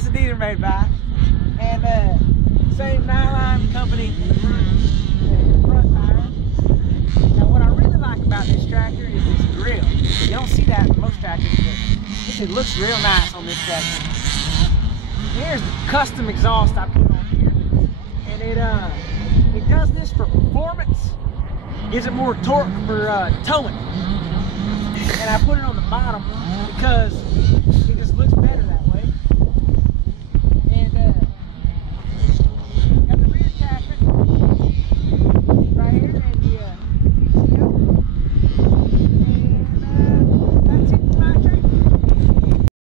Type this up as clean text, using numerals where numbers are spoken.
Pasadena made by. And same nylon company in the front tire. Now what I really like about this tractor is this grill. You don't see that in most tractors, but it looks real nice on this tractor. Here's the custom exhaust I put on here. And it does this for performance. Gives it more torque for towing. And I put it on the bottom because